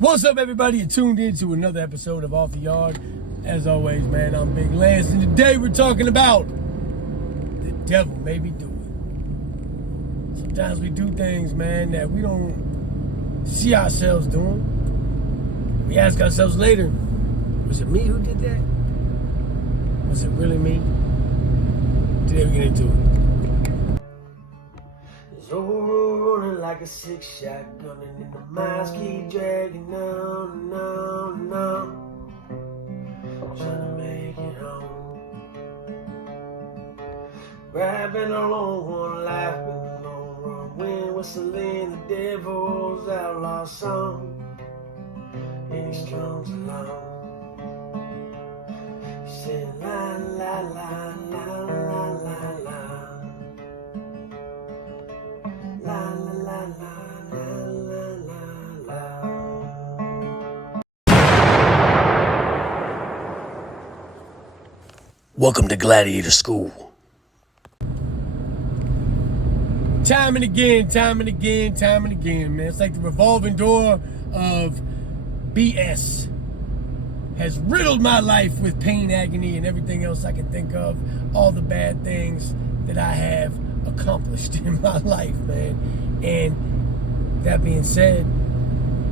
What's up, everybody? You're tuned in to another episode of Off the Yard. As always, man, I'm Big Lance, and today we're talking about the devil may be doing. Sometimes we do things, man, that we don't see ourselves doing. We ask ourselves later, was it me who did that? Was it really me? Today we get into it. It's overrunning like a six-shot gunning, and the miles keep dragging on, trying to make it home. Rapping along one life with a long run, wind whistling the devil's outlaw song, and he strums along. He said la la la la la la la. La la la la la la la. Welcome to Gladiator School. Time and again, man. It's like the revolving door of BS has riddled my life with pain, agony, and everything else I can think of. All the bad things that I have accomplished in my life, man. And that being said,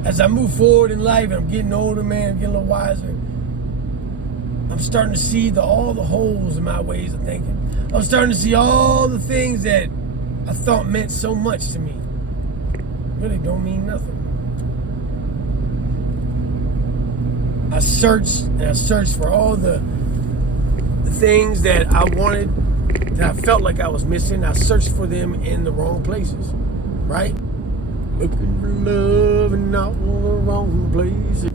as I move forward in life and I'm getting older, man, I'm getting a little wiser, I'm starting to see all the holes in my ways of thinking. I'm starting to see all the things that I thought meant so much to me really don't mean nothing. I searched for all the things that I wanted, that I felt like I was missing. I searched for them in the wrong places, right? Looking for love in all the wrong places.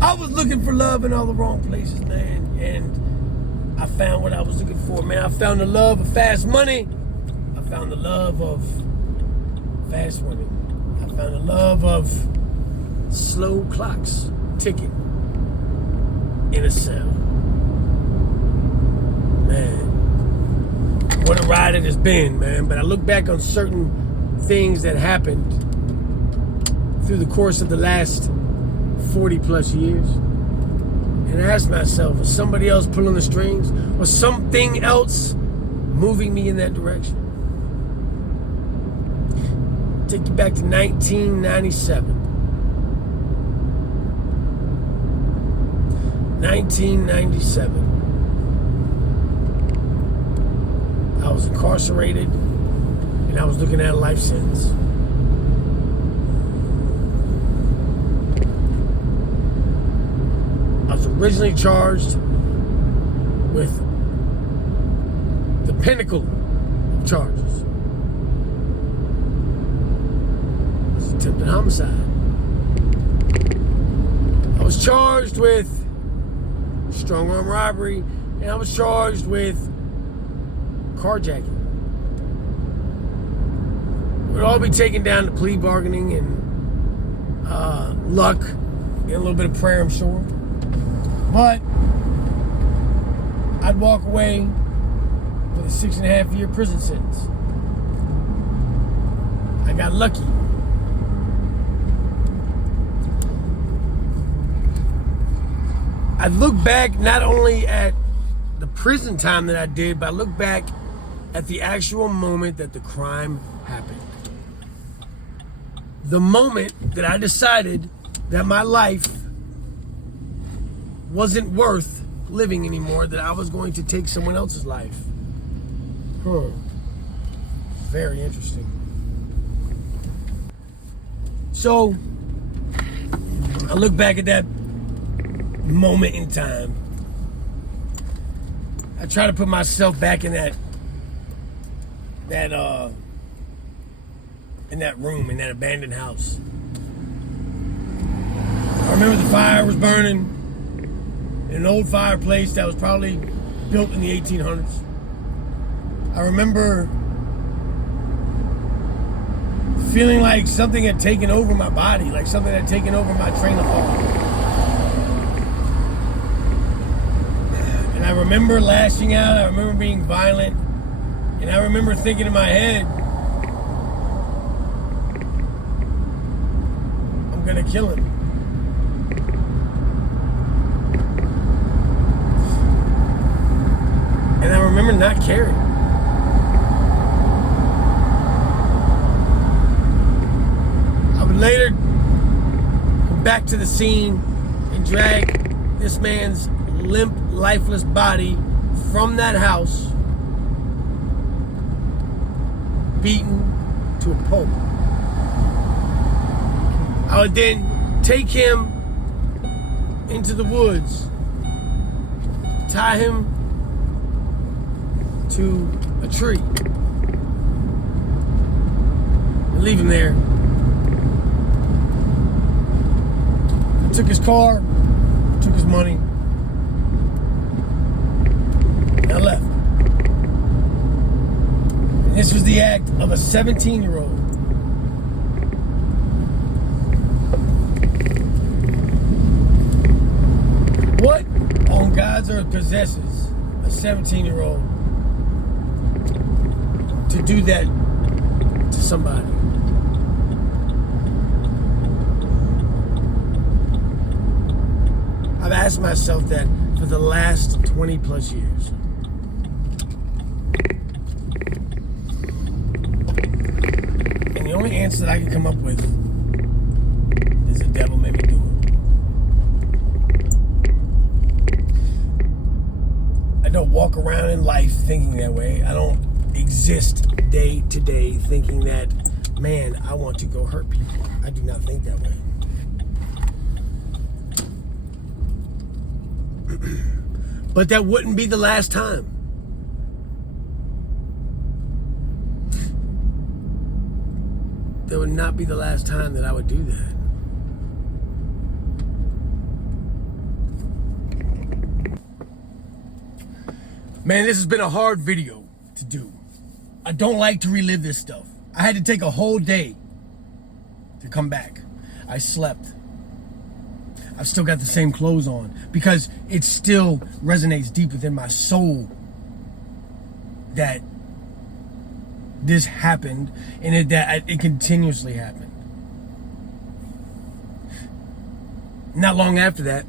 I was looking for love in all the wrong places, man, and I found what I was looking for, man. I found the love of fast money. I found the love of fast money. I found the love of slow clocks ticking in a cell. Man, what a ride it has been, man. But I look back on certain things that happened through the course of the last 40 plus years, and I ask myself, was somebody else pulling the strings? Was something else moving me in that direction? Take you back to 1997. 1997. I was incarcerated, and I was looking at a life sentence. I was originally charged with the pinnacle of charges. It was attempted homicide. I was charged with strong arm robbery, and I was charged with carjacking. It would all be taken down to plea bargaining and luck, and a little bit of prayer, I'm sure. But I'd walk away with a 6.5-year prison sentence. I got lucky. I look back not only at the prison time that I did, but I look back at the actual moment that the crime happened. The moment that I decided that my life wasn't worth living anymore, that I was going to take someone else's life. Very interesting. So, I look back at that moment in time. I try to put myself back in that room, in that abandoned house. I remember the fire was burning in an old fireplace that was probably built in the 1800s. I remember feeling like something had taken over my body, like something had taken over my train of thought. And I remember lashing out, I remember being violent, and I remember thinking in my head, to kill him. And I remember not caring. I would later come back to the scene and drag this man's limp, lifeless body from that house, beaten to a pulp. I would then take him into the woods, tie him to a tree, and leave him there. I took his car, took his money, and I left. And this was the act of a 17-year-old. What on God's earth possesses a 17-year-old to do that to somebody? I've asked myself that for the last 20 plus years. And the only answer that I can come up with is the devil made me do it. I don't walk around in life thinking that way. I don't exist day to day thinking that, man, I want to go hurt people. I do not think that way. But that wouldn't be the last time. That would not be the last time that I would do that. Man, this has been a hard video to do. I don't like to relive this stuff. I had to take a whole day to come back. I slept. I've still got the same clothes on because it still resonates deep within my soul that this happened and that it continuously happened. Not long after that,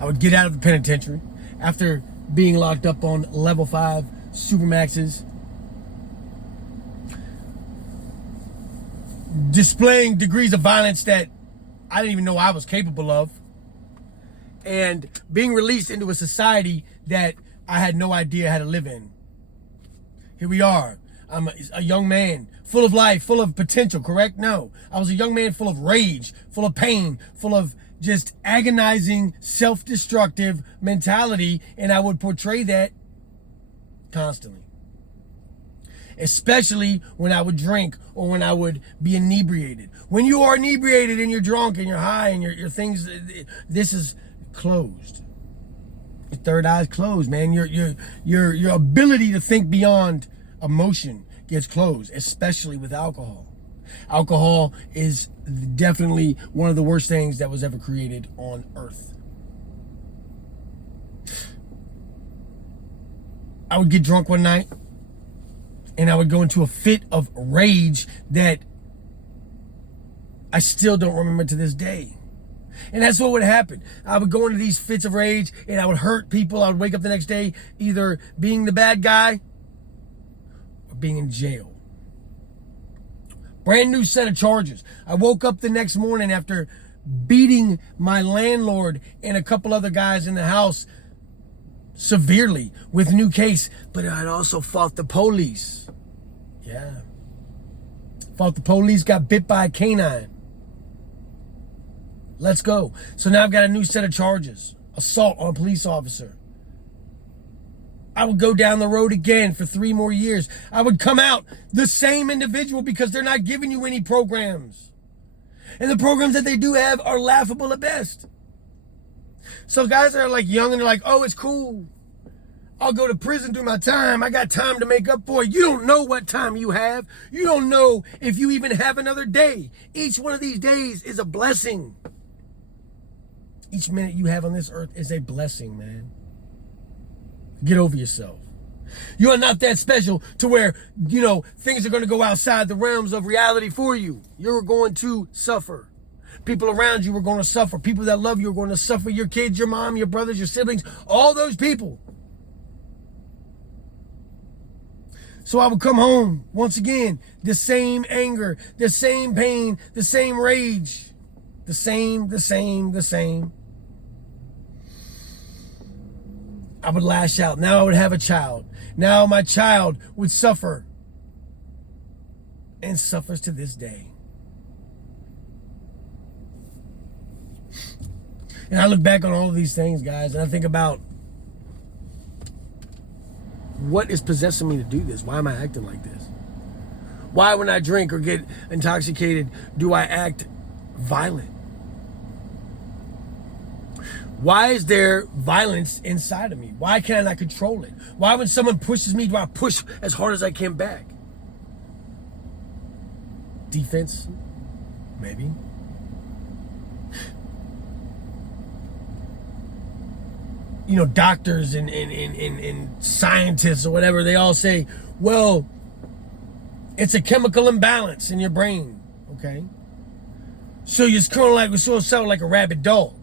I would get out of the penitentiary after being locked up on level 5 Supermaxes, displaying degrees of violence that I didn't even know I was capable of, and being released into a society that I had no idea how to live in. Here we are. I'm a young man, full of life, full of potential, correct? No. I was a young man full of rage, full of pain, full of just agonizing, self-destructive mentality, and I would portray that constantly. Especially when I would drink or when I would be inebriated. When you are inebriated and you're drunk and you're high and your things, this is closed. Your third eye's closed, man. Your ability to think beyond emotion gets closed, especially with alcohol. Alcohol is definitely one of the worst things that was ever created on earth. I would get drunk one night and I would go into a fit of rage that I still don't remember to this day. And that's what would happen. I would go into these fits of rage and I would hurt people. I would wake up the next day either being the bad guy or being in jail. Brand new set of charges. I woke up the next morning after beating my landlord and a couple other guys in the house severely with new case, but I'd also fought the police. Yeah. Fought the police, got bit by a canine. Let's go. So now I've got a new set of charges. Assault on a police officer. I would go down the road again for 3 more years. I would come out the same individual because they're not giving you any programs. And the programs that they do have are laughable at best. So guys that are like young and they're like, oh, it's cool. I'll go to prison, do my time. I got time to make up for it. You don't know what time you have. You don't know if you even have another day. Each one of these days is a blessing. Each minute you have on this earth is a blessing, man. Get over yourself. You are not that special to where, things are going to go outside the realms of reality for you. You're going to suffer. People around you are going to suffer. People that love you are going to suffer. Your kids, your mom, your brothers, your siblings, all those people. So I would come home, once again, the same anger, the same pain, the same rage, the same. I would lash out. Now I would have a child. Now my child would suffer and suffers to this day. And I look back on all of these things, guys, and I think about what is possessing me to do this? Why am I acting like this? Why, when I drink or get intoxicated, do I act violent? Why is there violence inside of me? Why can't I control it? Why, when someone pushes me, do I push as hard as I can back? Defense? Maybe. You know, doctors and scientists or whatever, they all say, well, it's a chemical imbalance in your brain, okay? So you're kind of like, it sort of sound like a rabid dog,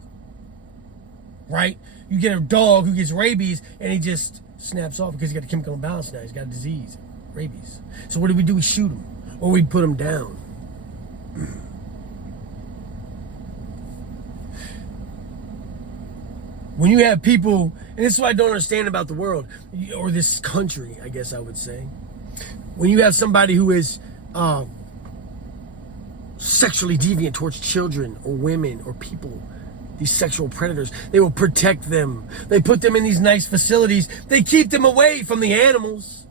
right? You get a dog who gets rabies and he just snaps off because he's got a chemical imbalance now. He's got a disease, rabies. So what do? We shoot him or we put him down. When you have people, and this is what I don't understand about the world, or this country, I guess I would say. When you have somebody who is sexually deviant towards children or women or people, these sexual predators, they will protect them. They put them in these nice facilities. They keep them away from the animals.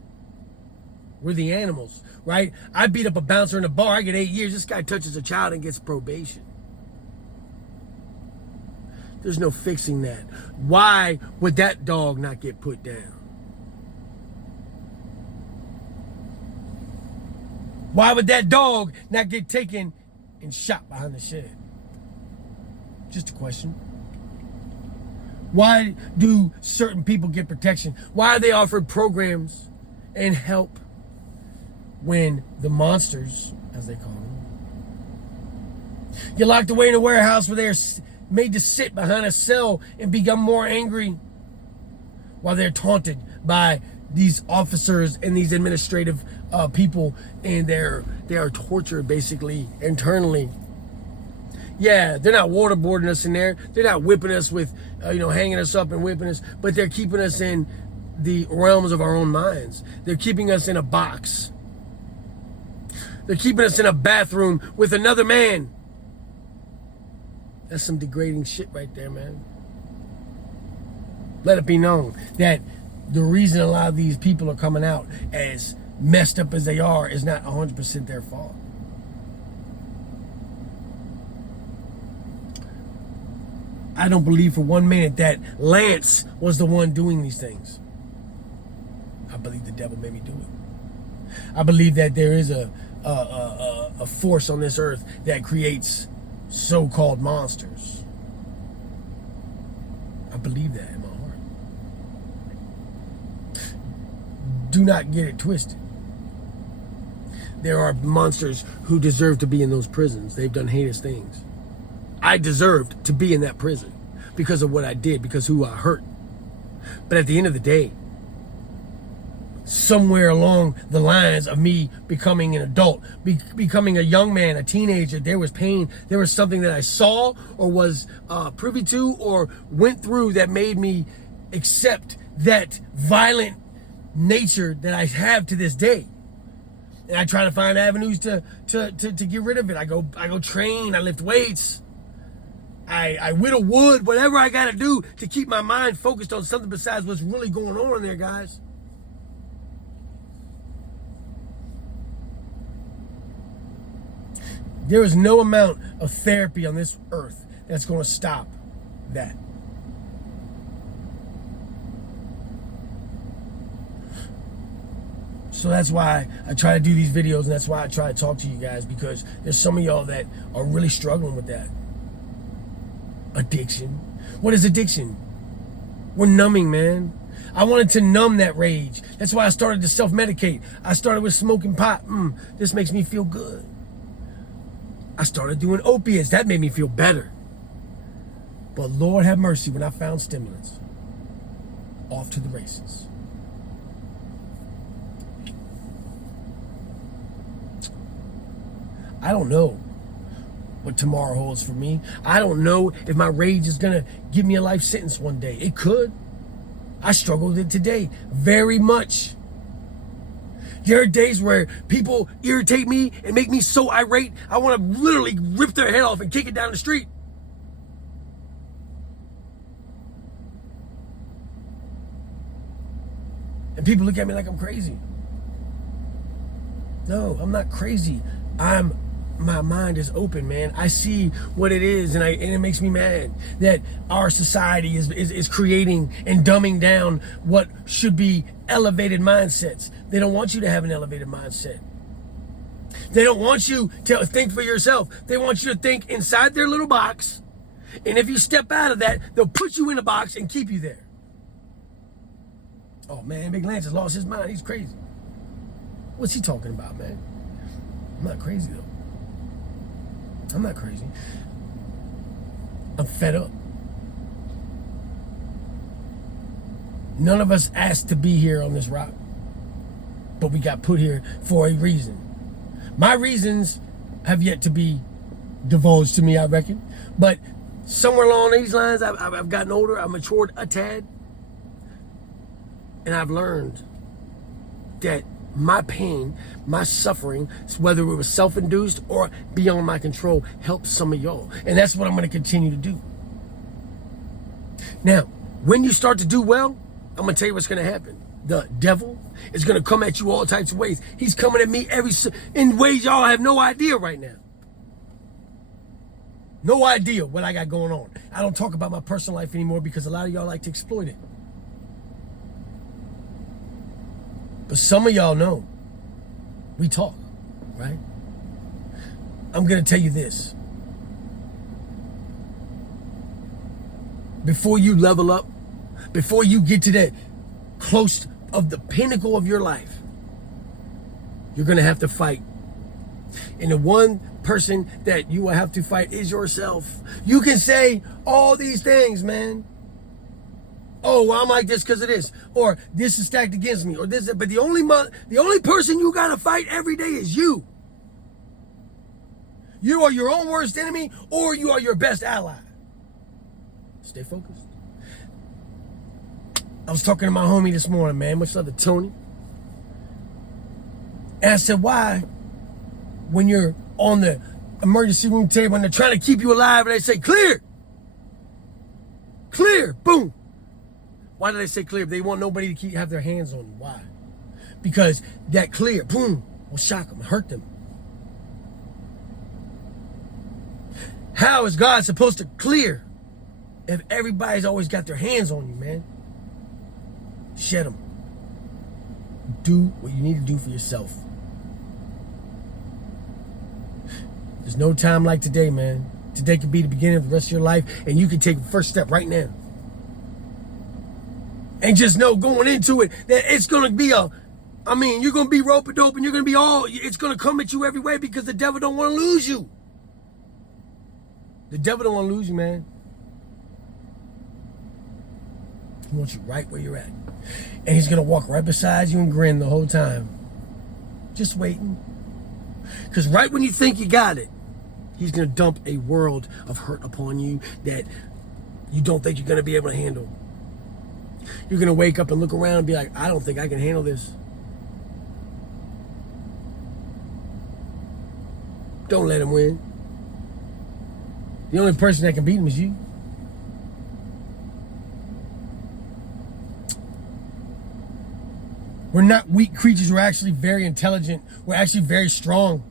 We're the animals, right? I beat up a bouncer in a bar, I get 8 years. This guy touches a child and gets probation. There's no fixing that. Why would that dog not get put down? Why would that dog not get taken and shot behind the shed? Just a question. Why do certain people get protection? Why are they offered programs and help when the monsters, as they call them, get locked away in a warehouse where they're made to sit behind a cell and become more angry while they're taunted by these officers and these administrative people, and they are tortured basically internally. Yeah, they're not waterboarding us in there. They're not whipping us with, hanging us up and whipping us, but they're keeping us in the realms of our own minds. They're keeping us in a box. They're keeping us in a bathroom with another man. That's some degrading shit right there, man. Let it be known that the reason a lot of these people are coming out as messed up as they are is not 100% their fault. I don't believe for 1 minute that Lance was the one doing these things. I believe the devil made me do it. I believe that there is a force on this earth that creates so-called monsters. I believe that in my heart. Do not get it twisted. There are monsters who deserve to be in those prisons. They've done heinous things. I deserved to be in that prison because of what I did, because who I hurt. But at the end of the day, somewhere along the lines of me becoming an adult, becoming a young man, a teenager, there was pain. There was something that I saw or was privy to or went through that made me accept that violent nature that I have to this day. And I try to find avenues to get rid of it. I go train, I lift weights, I whittle wood, whatever I gotta do to keep my mind focused on something besides what's really going on there, guys. There is no amount of therapy on this earth that's going to stop that. So that's why I try to do these videos, and that's why I try to talk to you guys, because there's some of y'all that are really struggling with that. Addiction. What is addiction? We're numbing, man. I wanted to numb that rage. That's why I started to self-medicate. I started with smoking pot. This makes me feel good. I started doing opiates. That made me feel better. But Lord have mercy, when I found stimulants, off to the races. I don't know what tomorrow holds for me. I don't know if my rage is gonna give me a life sentence one day. It could. I struggle with it today very much. There are days where people irritate me and make me so irate, I want to literally rip their head off and kick it down the street. And people look at me like I'm crazy. No, I'm not crazy. My mind is open, man. I see what it is, and it makes me mad that our society is creating and dumbing down what should be elevated mindsets. They don't want you to have an elevated mindset. They don't want you to think for yourself. They want you to think inside their little box, and if you step out of that, they'll put you in a box and keep you there. Oh man, Big Lance has lost his mind. He's crazy. What's he talking about, man? I'm not crazy though. I'm not crazy. I'm fed up. None of us asked to be here on this rock, but we got put here for a reason. My reasons have yet to be divulged to me, I reckon. But somewhere along these lines, I've gotten older, I've matured a tad, and I've learned that my pain, my suffering, whether it was self-induced or beyond my control, helps some of y'all. And that's what I'm going to continue to do. Now, when you start to do well, I'm going to tell you what's going to happen. The devil is going to come at you all types of ways. He's coming at me in ways y'all have no idea right now. No idea what I got going on. I don't talk about my personal life anymore because a lot of y'all like to exploit it. But some of y'all know. We talk, right? I'm going to tell you this. Before you level up, before you get to that close of the pinnacle of your life, you're going to have to fight. And the one person that you will have to fight is yourself. You can say all these things, man. Oh, well, I'm like this because of this, or this is stacked against me, or this. But the only person you gotta fight every day is you. You are your own worst enemy, or you are your best ally. Stay focused. I was talking to my homie this morning, man. Much love to Tony. And I said, why, when you're on the emergency room table and they're trying to keep you alive, and they say clear, boom. Why do they say clear? They want nobody to have their hands on you. Why? Because that clear, boom, will shock them, hurt them. How is God supposed to clear if everybody's always got their hands on you, man? Shed them. Do what you need to do for yourself. There's no time like today, man. Today could be the beginning of the rest of your life, and you can take the first step right now. And just know going into it that it's going to be you're going to be rope-a-dope, and you're going to be it's going to come at you every way because the devil don't want to lose you. The devil don't want to lose you, man. He wants you right where you're at. And he's going to walk right beside you and grin the whole time. Just waiting. Because right when you think you got it, he's going to dump a world of hurt upon you that you don't think you're going to be able to handle. You're going to wake up and look around and be like, I don't think I can handle this. Don't let him win. The only person that can beat him is you. We're not weak creatures. We're actually very intelligent. We're actually very strong.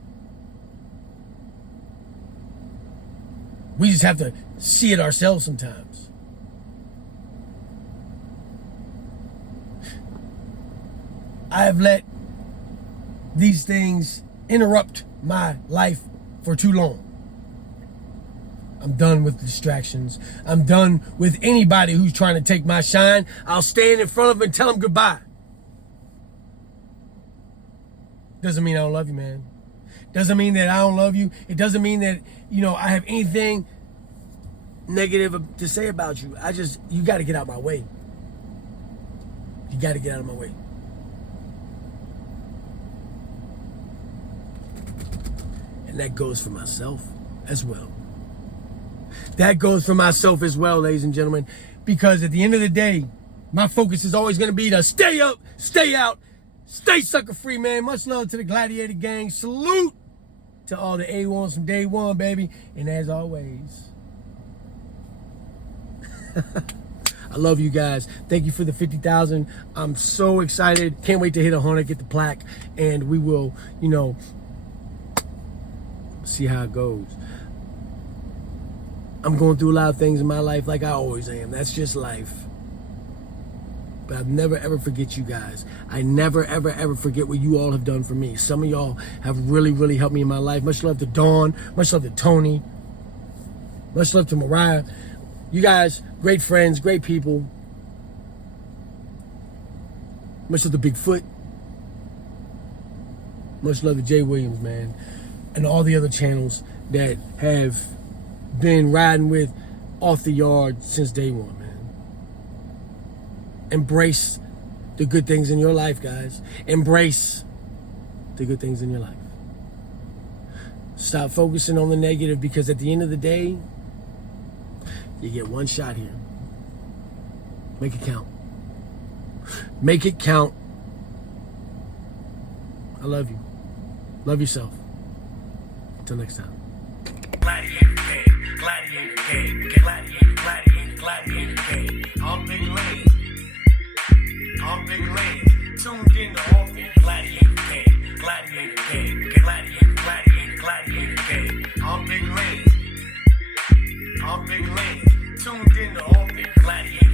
We just have to see it ourselves sometimes. I have let these things interrupt my life for too long. I'm done with distractions. I'm done with anybody who's trying to take my shine. I'll stand in front of them and tell them goodbye. Doesn't mean I don't love you, man. Doesn't mean that I don't love you. It doesn't mean that, I have anything negative to say about you. You got to get out of my way. You got to get out of my way. And that goes for myself as well. That goes for myself as well, ladies and gentlemen, because at the end of the day, my focus is always going to be to stay up, stay out, stay sucker free, man. Much love to the Gladiator Gang. Salute to all the A1s from day one, baby. And as always, I love you guys. Thank you for the 50,000. I'm so excited. Can't wait to hit 100, get the plaque, and we will, see how it goes. I'm going through a lot of things in my life like I always am. That's just life. But I've never, ever forget you guys. I never, ever, ever forget what you all have done for me. Some of y'all have really, really helped me in my life. Much love to Dawn. Much love to Tony. Much love to Mariah. You guys, great friends, great people. Much love to Bigfoot. Much love to Jay Williams, man. And all the other channels that have been riding with Off the Yard since day one, man. Embrace the good things in your life, guys. Embrace the good things in your life. Stop focusing on the negative, because at the end of the day, you get one shot here. Make it count. Make it count. I love you. Love yourself. Until next time. Gladiator game, gladiator game, gladiator game. I'm Big Lane. I'm Big Lane. Tuned in to all the gladiator game, gladiator game, gladiator game. I'm Big Lane. I'm Big Lane. Tuned in to all the gladiator.